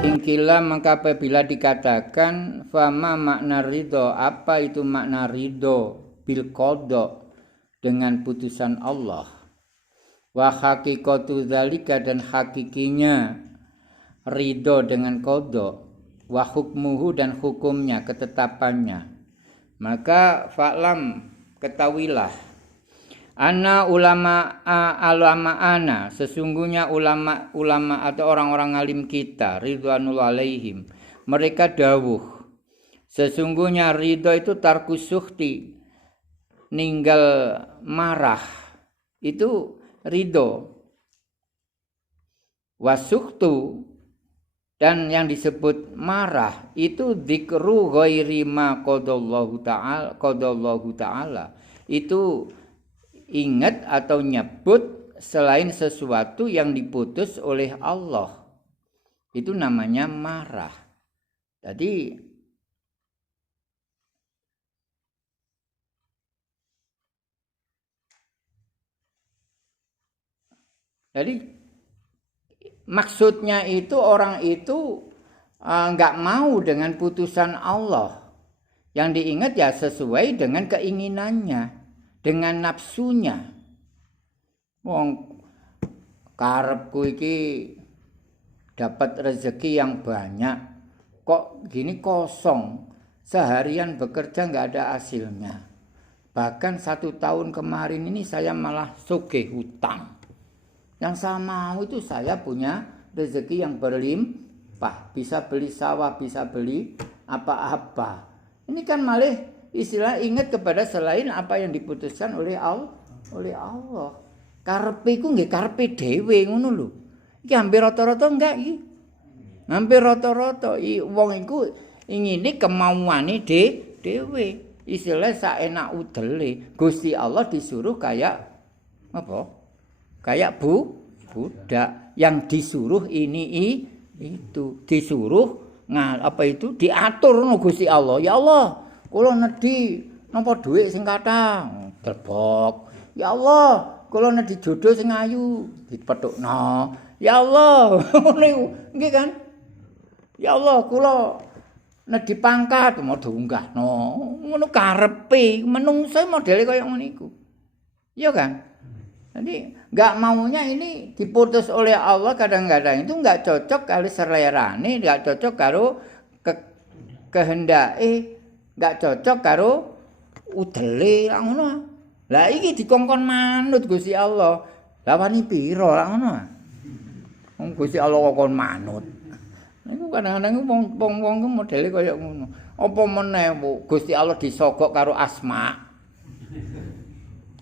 Ingkila maka apabila dikatakan fama makna ridho, apa itu makna ridho bil qada dengan putusan Allah, wa hakikatu dzalika dan hakikinya ridho dengan qada, wa hukmuhu dan hukumnya ketetapannya, maka fa'lam ketahuilah Ana ulama ana sesungguhnya ulama atau orang-orang alim kita ridwanul alaihim mereka dawuh sesungguhnya ridho itu tarkus sukhti ninggal marah itu ridho, wasukhtu dan yang disebut marah itu dzikru ghairi ma qadallahu ta'ala itu ingat atau nyebut selain sesuatu yang diputus oleh Allah. Itu namanya marah. Jadi maksudnya itu orang itu enggak mau dengan putusan Allah. Yang diingat ya sesuai dengan keinginannya, dengan nafsunya. Wong karepku iki dapat rezeki yang banyak, kok gini kosong, seharian bekerja nggak ada hasilnya. Bahkan 1 tahun kemarin ini saya malah sugih hutang. Yang saya mau itu saya punya rezeki yang berlimpah, bisa beli sawah, bisa beli apa-apa. Ini kan malah istilah ingat kepada selain apa yang diputuskan oleh Allah. Karepe iku nggih karepe dhewe ngono lho. Iki hampir rata-rata enggak iki. Hampir rata-rata wong iku ingine kemauane dhewe. Istilah saenak udele. Gusti Allah disuruh kayak apa? Kayak budak yang disuruh ini itu disuruh diatur no Gusti Allah. Ya Allah, kula nedhi napa dhuwit sing kathah terbok. Ya Allah, kula nedhi jodoh sing ayu dipethukno. Ya Allah, ngono nggih kan? Ya Allah, kula nedhi pangkat mau diunggahno. Ngono karepe menungso modele kaya ngono iku. Iya kan? Jadi enggak maunya ini diputus oleh Allah kadang-kadang itu enggak cocok kali selerane, enggak cocok karo kehendake, enggak cocok karo udele ngono. Lah iki dikongkon manut Gusti Allah. Lah wani pira ngono. Wong Gusti Allah kok manut. Niku kadang-kadang wong-wong modele kaya ngono. Apa meneh Gusti Allah disogok karo Asma.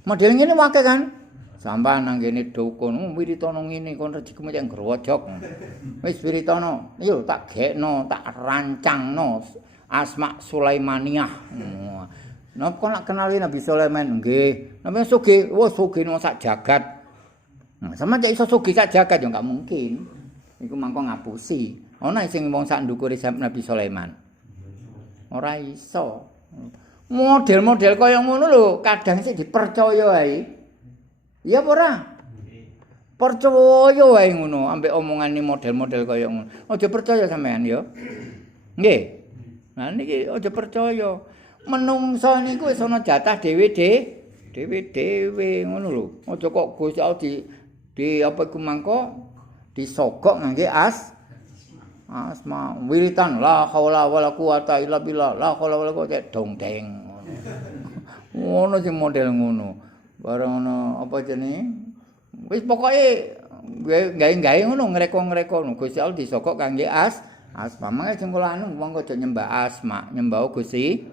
Model ngene wae kan. Sampai nang kene dukun wiritana ngene kon rezekimu cek growojok. Wis wiritana, yo tak gekno, tak rancangno Asma Sulaimaniyah. Napa kok nak kenali Nabi Sulaiman? Nggih. Napa sugih? Wah sugih nang sak jagat. Nah, sama cek iso sugih sak jagat yo enggak mungkin. Iku mangko ngapusi. Ana sing wong sak ndukure Nabi Sulaiman. Ora iso. Model-model kaya ngono lho, kadang sik dipercaya ae. Iya apa ora? Percaya wae ngono ambek omongane model-model kaya ngono. Aja percaya sampean ya. Nggih. Nah niki aja percaya. Menungso niku wis ana jatah dhewe ngono lho. Aja kok Gusti Allah di apa iku mangko disogok ngangge asma wiritan la haula wala quwata illa billah la haula wala quwata dongdeng. Ngono sing model ngono. Barang ana apa jenenge wis pokoke gawe-gawe ngono ngreko-ngreko ngono Gusti Allah disogok kangge asma mangke sing kula anu wong aja nyembah asma nyembah Gusti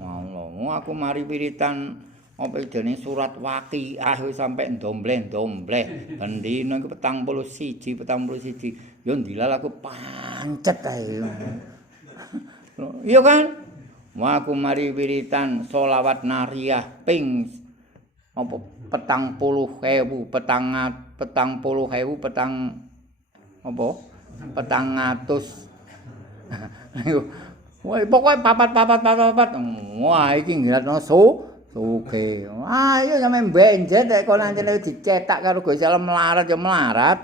Allah. Aku mari wiritan apa jenenge surat Waqiah wis sampe ndombleh-ndombleh ben dina iku 41 yo ndilal aku pancet ae. Iya kan? Aku mari wiritan sholawat nariyah ping apa 40.000 Wah, pokoke papat. Wah, iki ngratno sugih. Ayo sampe benjet nek kono ancene dicetak karo Gusti Allah melarat ya melarat.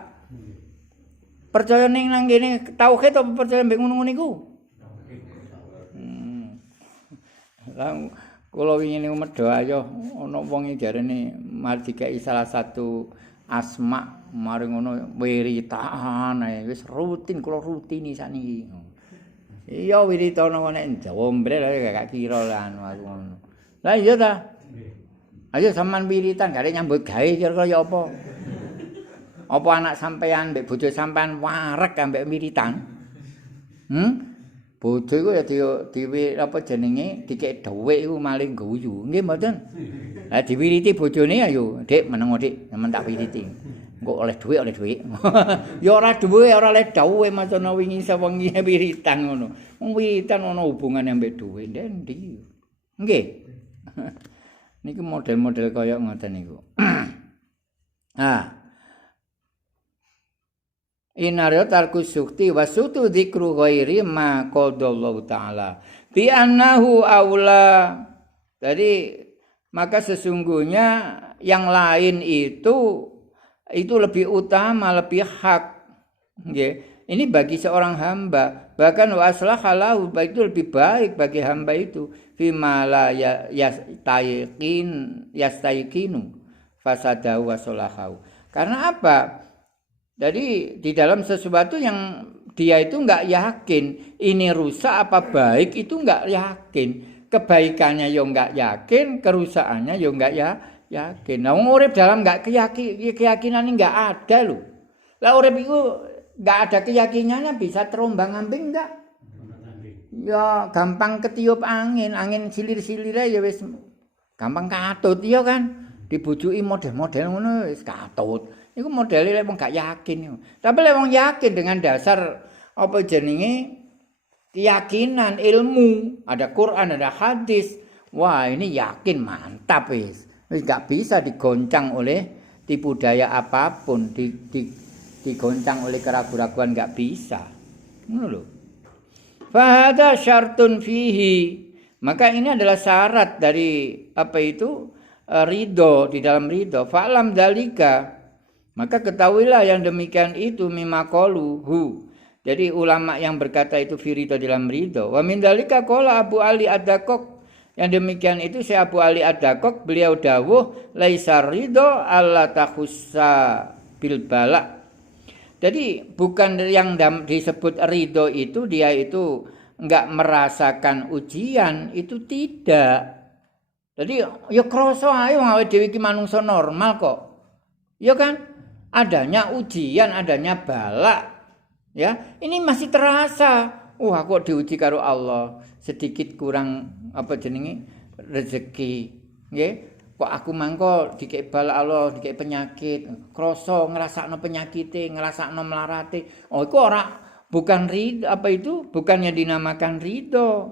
Percaya ning nang kene tauhid apa percaya mbek ngono-ngono iku? Lah kula wingi niku medho ayo ana wong jarene mari dikai salah satu asma mari ngono wiritan ae wis rutin kula rutini sakniki. Iya wiritana nek jombre gak kira lah anu aku ngono. Lah iya ta. Ayo sampean wiritan gak nyambut gawe kira-kira ya apa? Apa anak sampean mbek bojo sampean wareg ambek wiritan? Bojo iku ya diwi apa jenenge dikek dhuwit iku maling guyu. Nggih mboten? Lah diwiriti bojone ayo, Dik meneng Dik, sampean tak wiriti. Engko oleh dhuwit. Ya ora dhuwit, ora oleh dhuwit macana wingi sewengi wiritan ngono. Wong wiritan ana hubungane ambek dhuwit ndi? Nggih. Niku model-model kaya ngoten niku. Inario tarku sukti wa sutu dzikru ghairi ma qadallahu taala bi annahu aula. Jadi maka sesungguhnya yang lain itu lebih utama, lebih hak. Nggih. Ini bagi seorang hamba, bahkan wa aslahalahu itu lebih baik bagi hamba itu fima la yastaiqinu fasadahu wa salahahu. Karena apa? Jadi di dalam sesuatu yang dia itu enggak yakin ini rusak apa baik itu enggak yakin. Kebaikannya ya enggak yakin, kerusakannya ya enggak yakin. Nah, urip dalam enggak keyakinan enggak ada loh. Lah urip itu enggak ada keyakinannya bisa terombang-ambing enggak? Ya gampang ketiup angin silir-silir ya wis gampang katut ya kan. Dibujuki model-model ngono wis katut. Iku modele lek wong gak yakin. Tapi lek wong yakin dengan dasar apa jenenge keyakinan, ilmu, ada Quran, ada hadis. Wah, ini yakin mantap wis. Wis gak bisa digoncang oleh tipu daya apapun, digoncang oleh keraguan-keraguan gak bisa. Ngono lho. Fahada syartun fihi. Maka ini adalah syarat dari apa itu? Ridho, di dalam ridho. Fa'lam dalika. Maka ketahuilah yang demikian itu mimaqaluhu. Jadi ulama yang berkata itu fi ridho dalam ridho. Wa min dalika qala Abu Ali Ad-Dakok. Yang demikian itu si Abu Ali Ad-Dakok beliau dawuh laisa ridho alla takhussa bil bala. Jadi bukan yang disebut ridho itu dia itu enggak merasakan ujian, itu tidak. Jadi ya krasa ae wong awake dhewe iki manungsa normal kok. Ya kan? Adanya ujian, adanya bala. Ya, ini masih terasa. Wah, kok diuji karo Allah, sedikit kurang apa jenenge rezeki. Nggih. Kok aku mangko dikek bala Allah, dikek penyakit, krasa ngrasakno penyakite, ngrasakno melarate. Oh, iku bukan ridho apa itu? Bukan yang dinamakan ridho.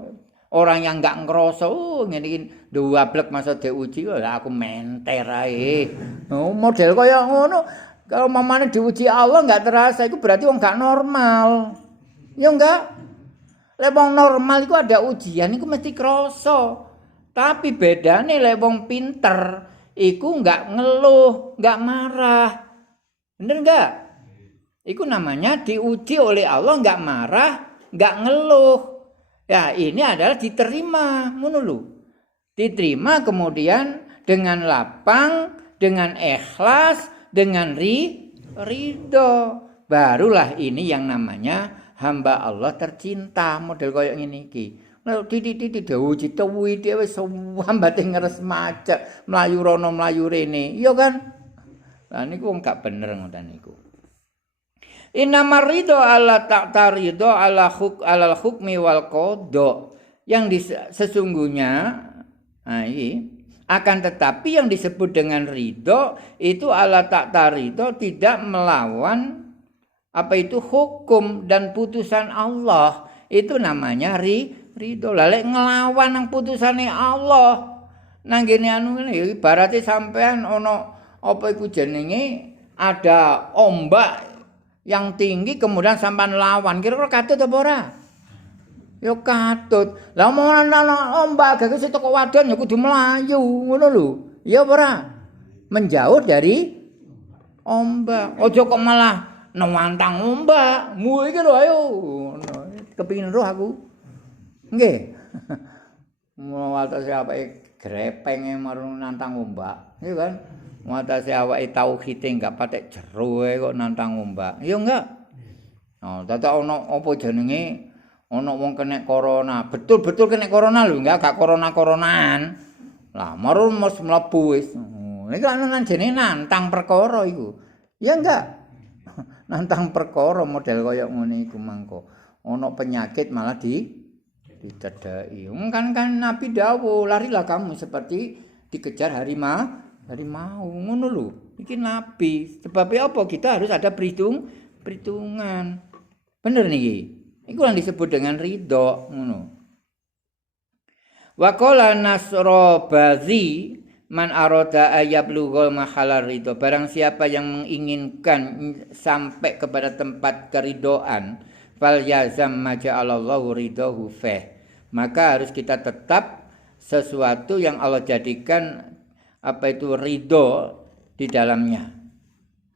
Orang yang enggak ngerasa, ngene dua blek masa diuji, lah aku menter ae. Oh, model kaya ngono. Kalau mamane diuji Allah enggak terasa, itu berarti wong enggak normal. Ya enggak? Lek wong normal iku ada ujian iku mesti krasa. Tapi bedane lek wong pinter iku enggak ngeluh, enggak marah. Bener enggak? Iku namanya diuji oleh Allah enggak marah, enggak ngeluh. Ya, ini adalah diterima, ngono lho. Diterima kemudian dengan lapang, dengan ikhlas, dengan ridho. Barulah ini yang namanya hamba Allah tercinta, model koyo ngene iki. Lha titik-titik diuji tuwi dhewe sambate ngeres macet, mlayu rono mlayu rene. Iya kan? Lah niku wong gak bener ngoten niku. Innamar ridho ala ta'taridho ala alal hukmi wal qadha. Yang sesungguhnya akan tetapi yang disebut dengan ridho itu ala ta'taridho tidak melawan apa itu hukum dan putusan Allah. Itu namanya ridho. Lah lek nglawan nang putusane Allah. Nang gene anu ngene ibarate sampean ana apa iku jenenge ada ombak yang tinggi kemudian sampean lawan, kira-kira katut apa ora? Ya katut. Lah ana ombak gak teko wadon ya kudu mlayu, ngono lho. Ya apa ora? Menjauh dari ombak. Aja kok malah nantang ombak. Mu iki lho ayo. Kepingin roh aku. Nggih. Watase awake grepenge marung nantang ombak. Iya kan? Watase awake tauhide enggak patek jero kok nantang ombak. Ya enggak. Oh, dadak ana apa jenenge? Ana wong kena corona. Betul-betul kena corona lho, enggak corona-coronaan. Lah, marung mos mlebu wis. Niku ana jenenge nantang perkara iku. Ya enggak. Nantang perkara model kaya ngene iku mangko. Ana penyakit malah ditedai. Kan Nabi dawuh, larilah kamu seperti dikejar harimau. Ngono lho. Iki Nabi. Sebab apa kita harus ada perhitungan. Bener niki. Iku yang disebut dengan ridho ngono. Wa qala Nasrobazi man arada ayablughal mahalar ridho. Barang siapa yang menginginkan sampai kepada tempat keridoan, fal yazam maja'alallahu ridhohu fih. Maka harus kita tetap sesuatu yang Allah jadikan apa itu ridho di dalamnya.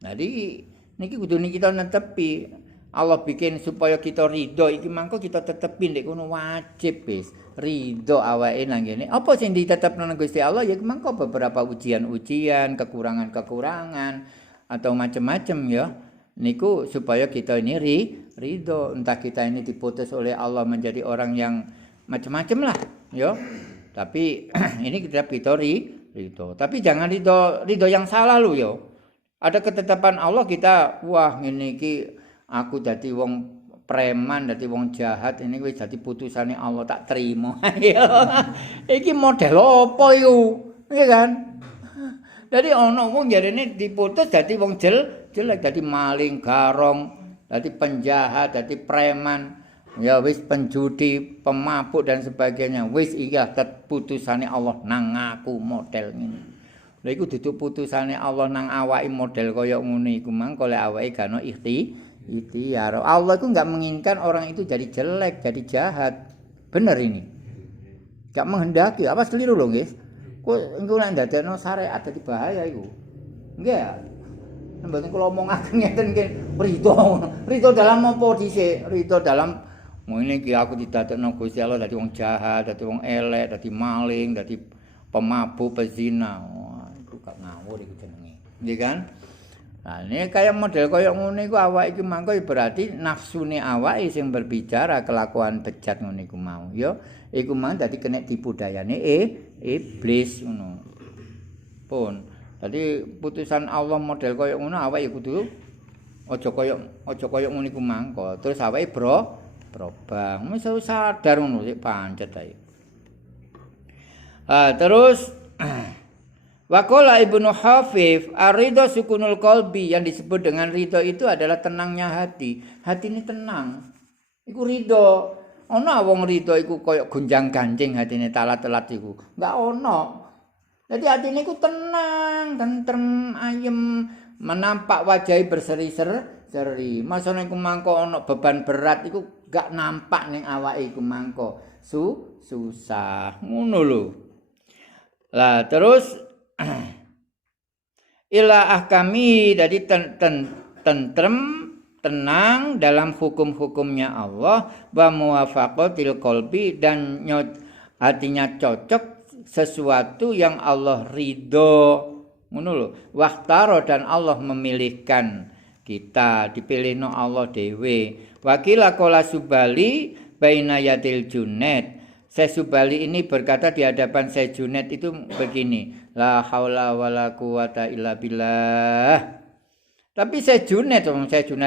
Jadi niki kudu kita netepi. Allah bikin supaya kita ridho iki mangko kita tetepin nek kono wajib wis. Ridho awake nang ngene. Apa sing ditetepno nang Gusti Allah ya mangko beberapa ujian-ujian, kekurangan-kekurangan atau macam-macam ya. Niku supaya kita ini ridho. Entah kita ini diputus oleh Allah menjadi orang yang macam-macam lah, ya. Tapi ini kita ridho. Tapi jangan ridho yang salah lu yo. Ada ketetapan Allah kita, wah ngene iki aku dadi wong preman, dadi wong jahat, ini wis dadi putusane Allah tak terima. Iki model apa iku? Iya kan? Jadi ono wong jarene diputus dadi wong jelek, dadi maling, garong, dadi penjahat, dadi preman. Ya wis penjudi, pemabuk dan sebagainya. Wis iya putusane Allah nang aku model ngene. Lha iku dudu putusane Allah nang awake model kaya ngene iku mangko lek awake gak ono ikhtiar. Allah itu enggak menginginkan orang itu jadi jelek, jadi jahat. Bener ini. Enggak menghendaki. Apa keliru lho, guys? Kok engko nek ndadekno syariat dadi bahaya iku. Nggih. Mboten kula omongaken ngeten nggih. Ridho dalam apa dhisik? Ridho dalam ngene iki aku didadekno Gusti Allah dadi wong jahat, dadi wong elek, dadi maling, dadi pemabuk, pezina. Wah, itu gak ngawur iku jenenge. Nggih kan? Nah, ini kayak model kayak ngono iku awake iki mangko berarti nafsune awake sing berbicara kelakuan bejat ngono iku mau. Ya, iku mang dadi kena tipu dayane iblis ngono. Pun. Dadi putusan Allah model kayak ngono awake kudu aja kaya ngono iku mangko. Terus awake berubah. Wis sadar ngono sik pancet ae. Terus Waqala Ibnu Hafif, ar-ridha sukunul qalbi, yang disebut dengan ridho itu adalah tenangnya hati. Hati ini tenang. Iku ridho. Ana wong ridho iku koyo gonjang-ganjing hatine talat-telat iku. Enggak ono. Jadi hatine iku tenang, tentrem, ayem, menampak wajahe berseri-seri. Masane iku mangko ana beban berat iku gak nampak ning awake iku mangko. Susah. Ngono lho. Lah terus ila ahkami, jadi tentrem, tenang dalam hukum-hukumnya Allah, wa muwafaqatil qalbi, dan hatinya cocok sesuatu yang Allah ridho. Ngono lho. Wahtaro, dan Allah memilihkan kita, dipilihno Allah dhewe. Wakila qala Subali baina yadil Junaid. Syekh Subali ini berkata di hadapan Syekh Junaid itu begini, la haula wala quwata illa billah. Tapi Syekh Junaid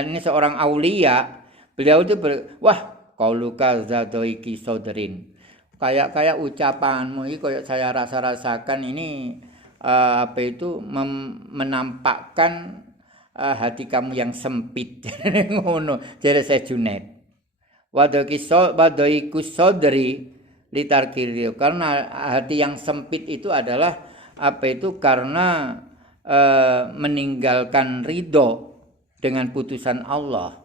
ini seorang aulia. Beliau itu wah, qauluka zadoiki sodrin. Kayak ucapanmu ini kayak saya rasakan ini menampakkan hati kamu yang sempit. Ngono jare Syekh Junaid. Wadoiku sodri litarkirio, karena hati yang sempit itu adalah karena meninggalkan ridho dengan putusan Allah.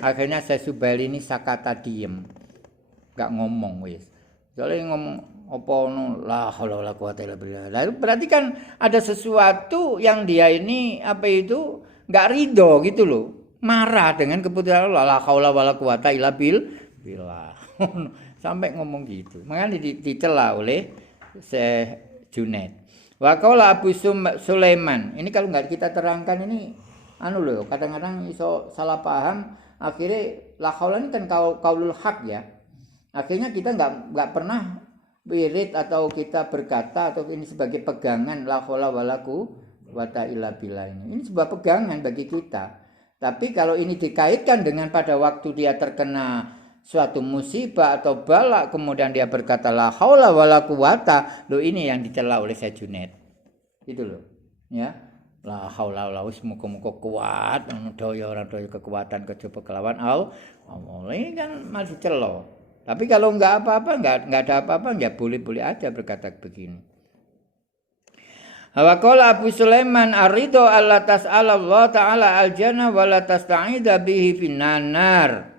Akhirnya saya Subali ini sakata diem, gak ngomong wis. Soalnya ngomong apa la haula wala quwata illa billah. Lalu berarti kan ada sesuatu yang dia ini gak ridho gitu loh. marah dengan keputusan Allah. La haula wala quwata illa billah. Sampai ngomong gitu. Makanya dicela oleh Syekh Junaid. Wa qala Abu Sulaiman. Ini kalau nggak kita terangkan ini loh, kadang-kadang iso salah paham, akhirnya la haula ini kan qaulul haq ya. Akhirnya kita nggak pernah wirid atau kita berkata atau ini sebagai pegangan la haula wala quwata illa billah ini. Ini sebuah pegangan bagi kita. Tapi kalau ini dikaitkan dengan pada waktu dia terkena suatu musibah atau bala, kemudian dia berkata la haula wala quwata, loh ini yang dicela oleh Syekh Junaid. Itu loh. Ya. La haula wala muga-muga kuat, daya ora daya kekuatan kejaba kelawan Allah. Ini kan masih celo. Tapi kalau enggak apa-apa, enggak ada apa-apa, ya boleh-boleh aja berkata begini. Wa qala Abu Sulaiman ar-ridho alla tas'ala Allah taala al-jannah wa la tasta'idha bihi finnar.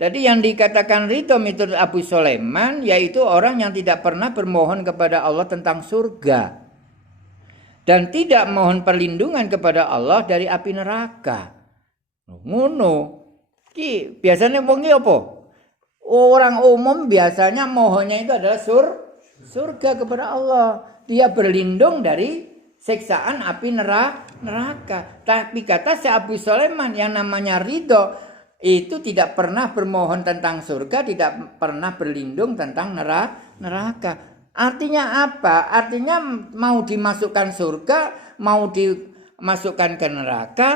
Jadi yang dikatakan ridho menurut Abu Sulaiman yaitu orang yang tidak pernah bermohon kepada Allah tentang surga dan tidak mohon perlindungan kepada Allah dari api neraka. Ngono. Ki biasanya wong iki apa? Orang umum biasanya mohonnya itu adalah surga kepada Allah. Dia berlindung dari siksaan api neraka. Tapi kata si Abu Sulaiman yang namanya ridho itu tidak pernah bermohon tentang surga, tidak pernah berlindung tentang neraka. Artinya apa? Artinya mau dimasukkan surga, mau dimasukkan ke neraka,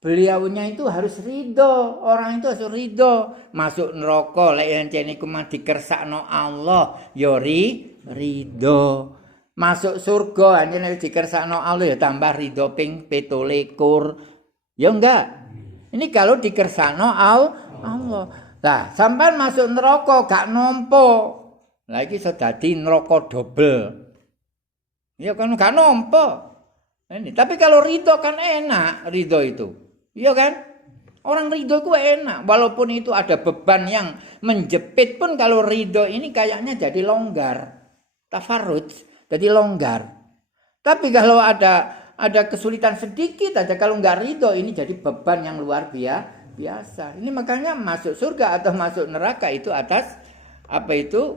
beliaunya itu harus ridho. Orang itu harus ridho. Masuk neraka, lek yen iku mah dikersakno Allah, ya ridho. Masuk surga, yen dikersakno Allah ya tambah ridho ping 17. Ya enggak? Ini kalau dikersakno Allah. Lah, sampean masuk neraka gak nampa. Lah iki iso dadi neraka dobel. Ya kan gak nampa. Ini, tapi kalau ridho kan enak, ridho itu. Iya kan? Orang ridho itu enak. Walaupun itu ada beban yang menjepit pun kalau ridho ini kayaknya jadi longgar. Tafarruj, jadi longgar. Tapi kalau ada kesulitan sedikit aja, kalau nggak ridho ini jadi beban yang luar biasa. Ini makanya masuk surga atau masuk neraka itu atas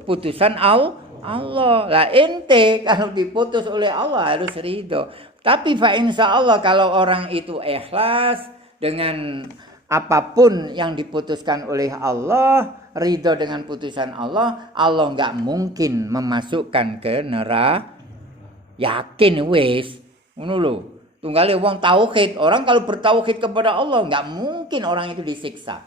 putusan Allah. Lah ente kalau diputus oleh Allah harus ridho. Tapi fa insyaallah kalau orang itu ikhlas dengan apapun yang diputuskan oleh Allah, ridho dengan putusan Allah, Allah nggak mungkin memasukkan ke neraka. Yakin wis. Ngono lho. Tunggale wong tauhid, orang kalau bertauhid kepada Allah nggak mungkin orang itu disiksa.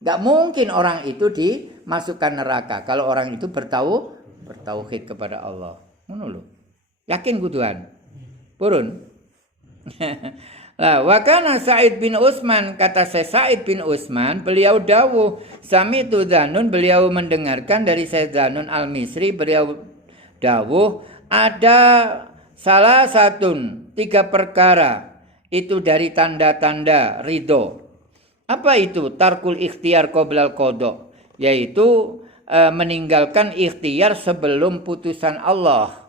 Nggak mungkin orang itu dimasukkan neraka kalau orang itu bertauhid kepada Allah. Ngono lho. Yakin kuduan. Purun. Lah, wa kana Sa'id bin Utsman, kata saya Sa'id bin Utsman, beliau dawuh, sami'tu Dzannun, beliau mendengarkan dari Syekh Dzannun Al-Misri, beliau dawuh, ada salah satu 3 perkara itu dari tanda-tanda ridho. Apa itu? Tarkul ikhtiar qoblal qada, yaitu meninggalkan ikhtiar sebelum putusan Allah.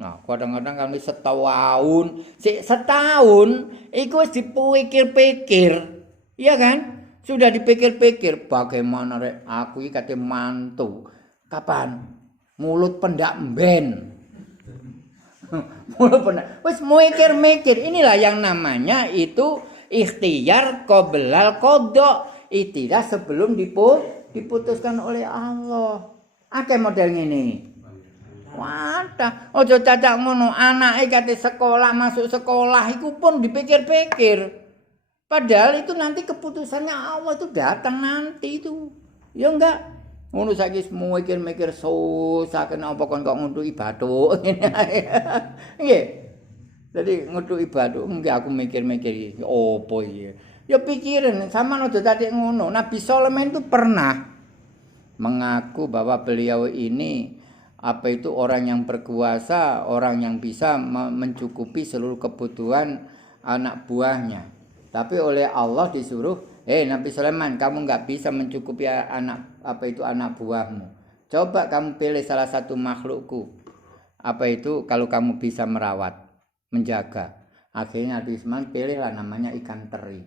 Nah, kadang-kadang kami setahun iku wis dipikir-pikir. Iya kan? Sudah dipikir-pikir bagaimana rek aku iki kate mantu. Kapan? Mulut pendak mben. Wis mikir-mikir. Inilah yang namanya itu ikhtiar qoblal qada. Ikhtiar sebelum diputuskan oleh Allah. Akeh model ngene. Wadah, aja cacak ngono, anake kate sekolah, masuk sekolah iku pun dipikir-pikir. Padahal itu nanti keputusannya Allah itu datang nanti itu. Ya enggak? Ngono saiki mikir-mikir susah kenapa kon kok ngutuki bathuk. Nggih. Jadi ngutuki bathuk, nggih aku mikir-mikir opo iki. Ya pikirin, sama aja cacak ngono. Nabi Sulaiman itu pernah mengaku bahwa beliau ini orang yang berkuasa, orang yang bisa mencukupi seluruh kebutuhan anak buahnya. Tapi oleh Allah disuruh, Nabi Sulaiman, kamu nggak bisa mencukupi anak buahmu. Coba kamu pilih salah satu makhlukku. Kalau kamu bisa merawat, menjaga. Akhirnya Nabi Sulaiman pilihlah namanya ikan teri.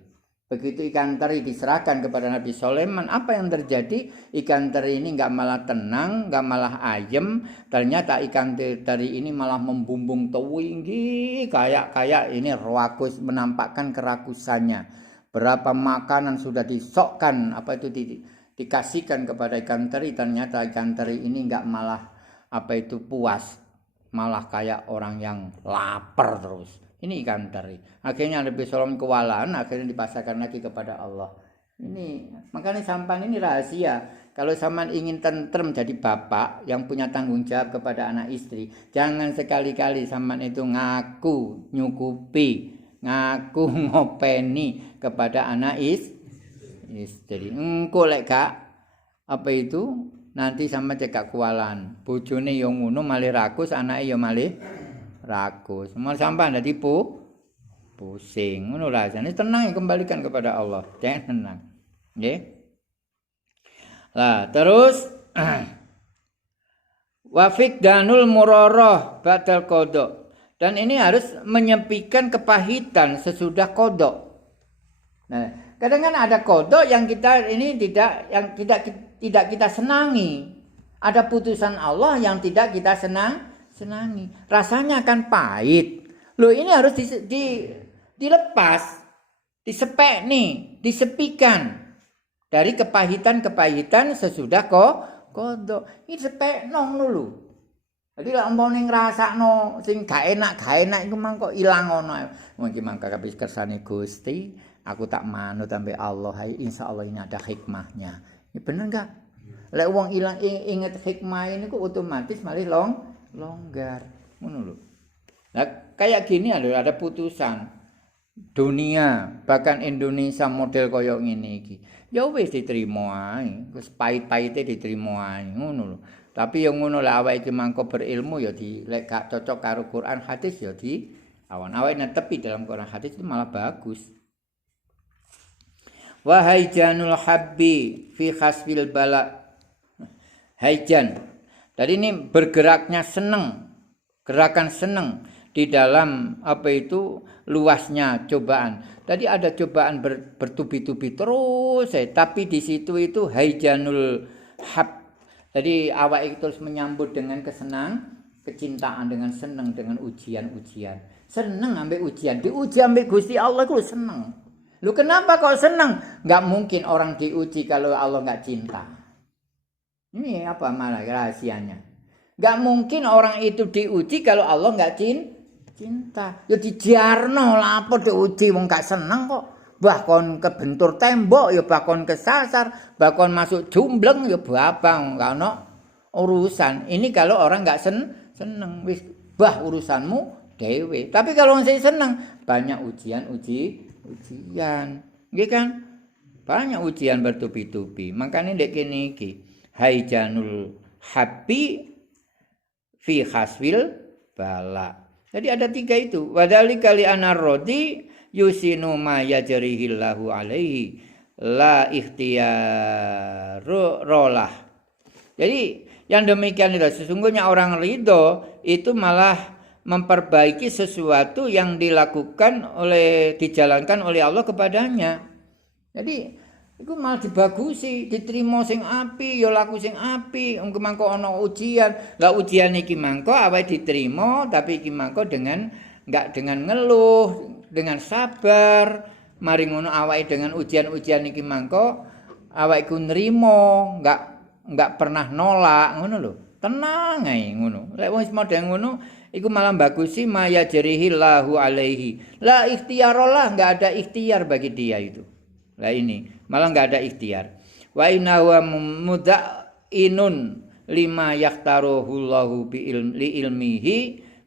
Begitu ikan teri diserahkan kepada Nabi Sulaiman, apa yang terjadi? Ikan teri ini nggak malah tenang, nggak malah ayem. Ternyata ikan teri ini malah membumbung tinggi, kayak ini rakus, menampakkan kerakusannya. Berapa makanan sudah disokkan, dikasihkan kepada ikan teri. Ternyata ikan teri ini nggak malah puas, malah kayak orang yang lapar terus. Ini ikan teri. Akhirnya Nabi Sulaiman kewalahan, akhirnya dipasarkan lagi kepada Allah. Ini makanya sampan ini rahasia. Kalau sampan ingin tentrem jadi bapak yang punya tanggung jawab kepada anak istri, jangan sekali-kali sampan itu ngaku nyukupi, ngaku ngopeni kepada anak istri. Engko lek Kak, nanti sama cekak kewalahan. Bojone yo ngono malih rakus, anake yo malih rakus. Mau sampai dadi pusing. Ngono lah, jane tenang kembalikan kepada Allah. Jangan tenang. Nggih. Lah, terus wafik danul muroroh batal kodok. Dan ini harus menyepikan kepahitan sesudah kodok. Nah, kadang kan ada kodok yang kita ini tidak kita senangi. Ada putusan Allah yang tidak kita senangi. Rasanya akan pahit. Loh, ini harus dilepas, disepikan dari kepahitan sesudah kodok. Ini sepek nong dulu. Jadi lek umpama ngrasakno sing gak enak iku mangko ilang ngono. Mungkin mangka kabeh kersane Gusti, aku tak manut sampai Allah. Insyaallah ini ada hikmahnya. Ini bener enggak? Lek wong ilang inget hikmah ini kok otomatis malih longgar. Ngono lho. Nah, kayak gini ada putusan dunia, bahkan Indonesia model koyo ngene iki. Ya wis diterima ae, wis pahit-pahite diterima ae, ngono lho. Tapi yang ngono lah awake iki mangko berilmu ya lek gak cocok karo Quran hadis ya di awake netepi dalam Quran hadis itu malah bagus. Wa haijanul habbi fi khasfil bala. Haijan. Tadi ini bergeraknya gerakan seneng di dalam luasnya cobaan. Tadi ada cobaan bertubi-tubi terus, tapi di situ itu haijanul hab. Jadi awak itu terus menyambut dengan kecintaan, dengan seneng, dengan ujian-ujian. Seneng ambek ujian, diuji ambek Gusti Allah itu seneng. Lu kenapa kok seneng? Gak mungkin orang diuji kalau Allah gak cinta. Ini apa malah rahasianya? Gak mungkin orang itu diuji kalau Allah gak cinta. Ya dijarno lah apa diuji wong gak seneng kok. Bahkan kebentur tembok ya bahkan kesasar, bahkan masuk jumbleng ya babang, gak ono urusan. Ini kalau orang gak seneng wis urusanmu dewe. Tapi kalau orang seneng banyak ujian. Nggih kan? Banyak ujian bertubi-tubi. Makanya ndek kene iki haijanul habi fi khaswil bala. Jadi ada 3 itu. Wadzalika li anarrodi yusinu ma yajrihillahu alaihi la ikhtiyaru rolah. Jadi yang demikian itu sesungguhnya orang ridho itu malah memperbaiki sesuatu yang dijalankan oleh Allah kepadanya. Jadi iku malah dibagusi, diterima sing apik, ya laku sing apik. Engko mangko ana ujian. Lah ujian iki mangko awake diterima, tapi iki mangko enggak dengan ngeluh, dengan sabar. Mari ngono awake dengan ujian-ujian iki mangko awake ku nrimo, enggak pernah nolak, ngono lho. Tenang ae ngono. Lek wis model ngono iku malah bagusi maya jarihillahu alaihi. La ikhtiyarolah, enggak ada ikhtiar bagi dia itu. Lah ini malah enggak ada ikhtiar. Wa inna huwa mudainun lima yaktaruhu Allahu bi ilmihi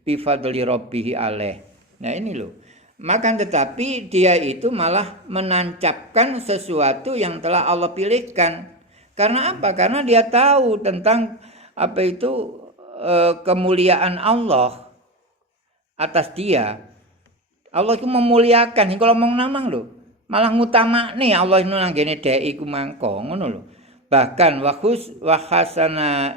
bi fadli rabbih alaih. Nah ini loh. Maka tetapi dia itu malah menancapkan sesuatu yang telah Allah pilihkan. Karena apa? Karena dia tahu tentang kemuliaan Allah atas dia. Allah itu memuliakan. Kalau ngomong namang loh. Malah ngutamakne Allah itu nang gene dhek iku mangko ngono lho. Bahkan wa hasana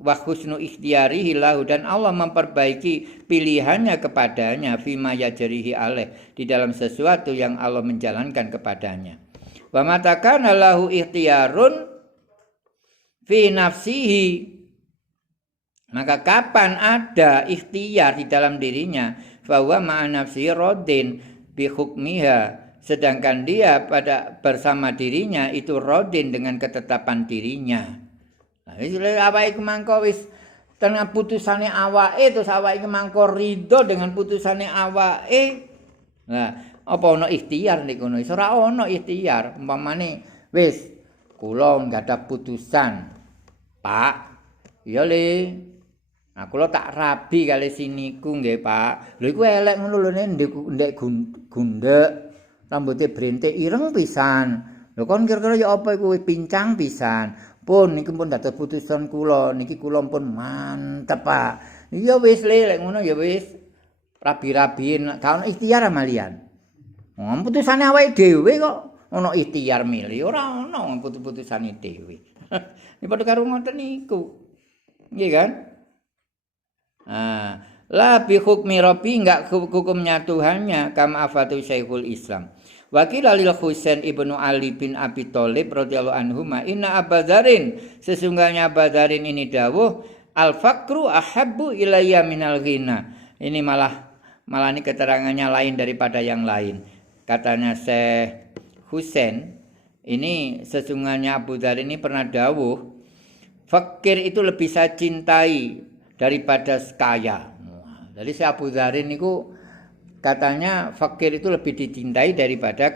wa husnu ikhtiyarihi lahu, dan Allah memperbaiki pilihannya kepadanya fima yajrihi alaih, di dalam sesuatu yang Allah menjalankan kepadanya. Wa matakana lahu ikhtiyarun fi nafsihi, maka kapan ada ikhtiar di dalam dirinya, fahuwa ma'a nafsihi radin bi hukmiha, sedangkan dia pada bersama dirinya itu radin dengan ketetapan dirinya. Nah, wis awake iku mangko wis tengah putusane awake, terus awake iku mangko ridho dengan putusane awake. Nah, apa ana ikhtiar nek ngono? Ora ana ikhtiar. Umpamane wis kula nggadah putusan, Pak. Ya Le. Nah, kula tak rabi kali siniku nggih, Pak. Lho iku elek ngono lho ndek gundek. Rambuté brentik ireng pisan. Lho kon kira-kira ya apa iku pincang pisan. Pun niki pun dados putusan kula, niki kula pun mantep, Pak. Ya wis Le, lek ngono ya wis. Rabi-rabin, gak ono ikhtiar malian. Putusane awake dhewe kok ono ikhtiar milih, ora ono putusane dhewe. Ini padha karo ngoten niku. Nggih kan? La bi hukmi rabbi, enggak hukumnya Tuhannya, kama afatu Syekhul Islam. Wakil Alil Husain ibnu Ali bin Abi Thalib radhiyallahu anhuma, inna Abadzarin, sesungguhnya Abadzarin ini dawuh, al fakru ahabbu ilayya minal ghina. Ini malah ini keterangannya lain daripada yang lain. Katanya Syekh Husain, ini sesungguhnya Abu Dzar ini pernah dawuh, fakir itu lebih saya cintai daripada kaya. Jadi Syekh Abu Dzar ini katanya fakir itu lebih dicintai daripada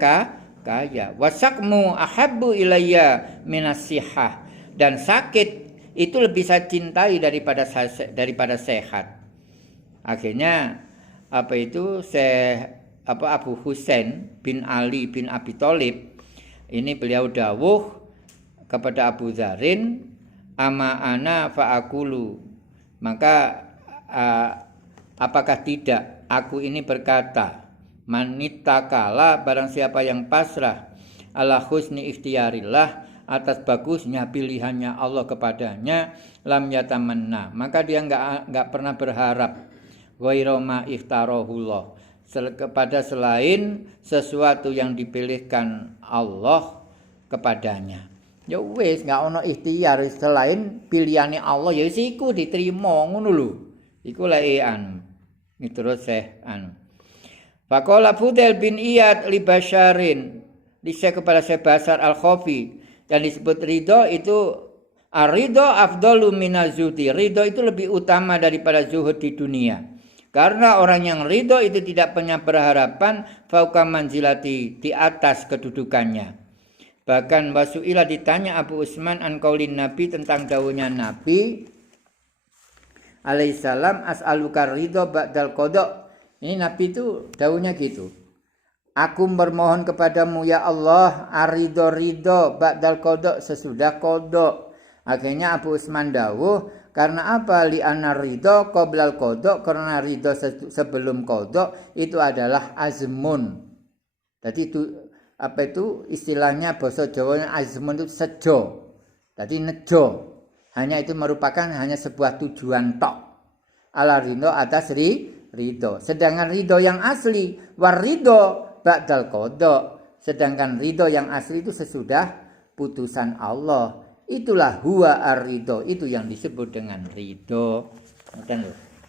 kaya. Wasakmu ahabbu ilayya minasihah, dan sakit itu lebih saya cintai daripada sehat. Akhirnya Abu Husain bin Ali bin Abi Thalib ini beliau dawuh kepada Abu Dzarin, ama ana faakulu, maka apakah tidak aku ini berkata, manitakala, barang siapa yang pasrah, ala husni ikhtiarillah, atas bagusnya pilihannya Allah kepadanya, lam yatamanna, maka dia enggak pernah berharap ghairama ikhtarahullah, kepada selain sesuatu yang dipilihkan Allah kepadanya. Ya wis enggak ono ikhtiar selain pilihane Allah, ya wis iku diterima ngono lho. Iku lek ini terus Faqala Fudail bin Iyad li Basharin, kepada Syekh Bashar al-Khafi, dan disebut ridho itu, ar-ridho afdalu minazudi, ridho itu lebih utama daripada zuhud di dunia. Karena orang yang ridho itu tidak punya berharapan fauqa manzilati, di atas kedudukannya. Bahkan wasu'ila, ditanya Abu Utsman an qaulin Nabi, tentang dawuhnya Nabi alaihissalam, as'aluka ridho ba'dal qada. Ini Nabi itu dawuhnya gitu, aku bermohon kepadamu ya Allah ridho ba'dal qada, sesudah qada. Akhirnya Abu Utsman dawuh, karena apa? Li'anna ridho qoblal qada, karena ridho sebelum qada itu adalah azmun. Jadi itu istilahnya bahasa Jawanya azmun itu sejo. Jadi nejo. Hanya itu merupakan hanya sebuah tujuan tok. Ala ridho atas ridho. Sedangkan ridho yang asli, war ridho ba'dal qada. Sedangkan ridho yang asli itu sesudah putusan Allah. Itulah huwa ar-ridho, itu yang disebut dengan ridho.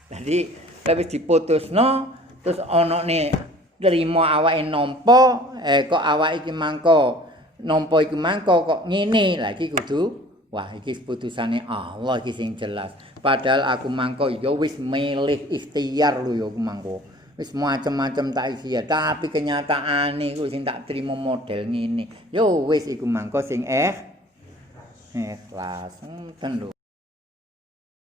Jadi habis diputusno terus ono ne terima awake nampa, kok awake iki mangko nampa iki mangko kok ngene. Lah iki kudu wah iki putusane Allah iki sing jelas. Padahal aku mangko ya wis milih ikhtiar lho ya aku mangko. Wis macam-macam tak ikhtiar, tapi kenyataane iku sing tak trimo model ngene. Yo wis iku mangko sing ikhlas. Ten lho.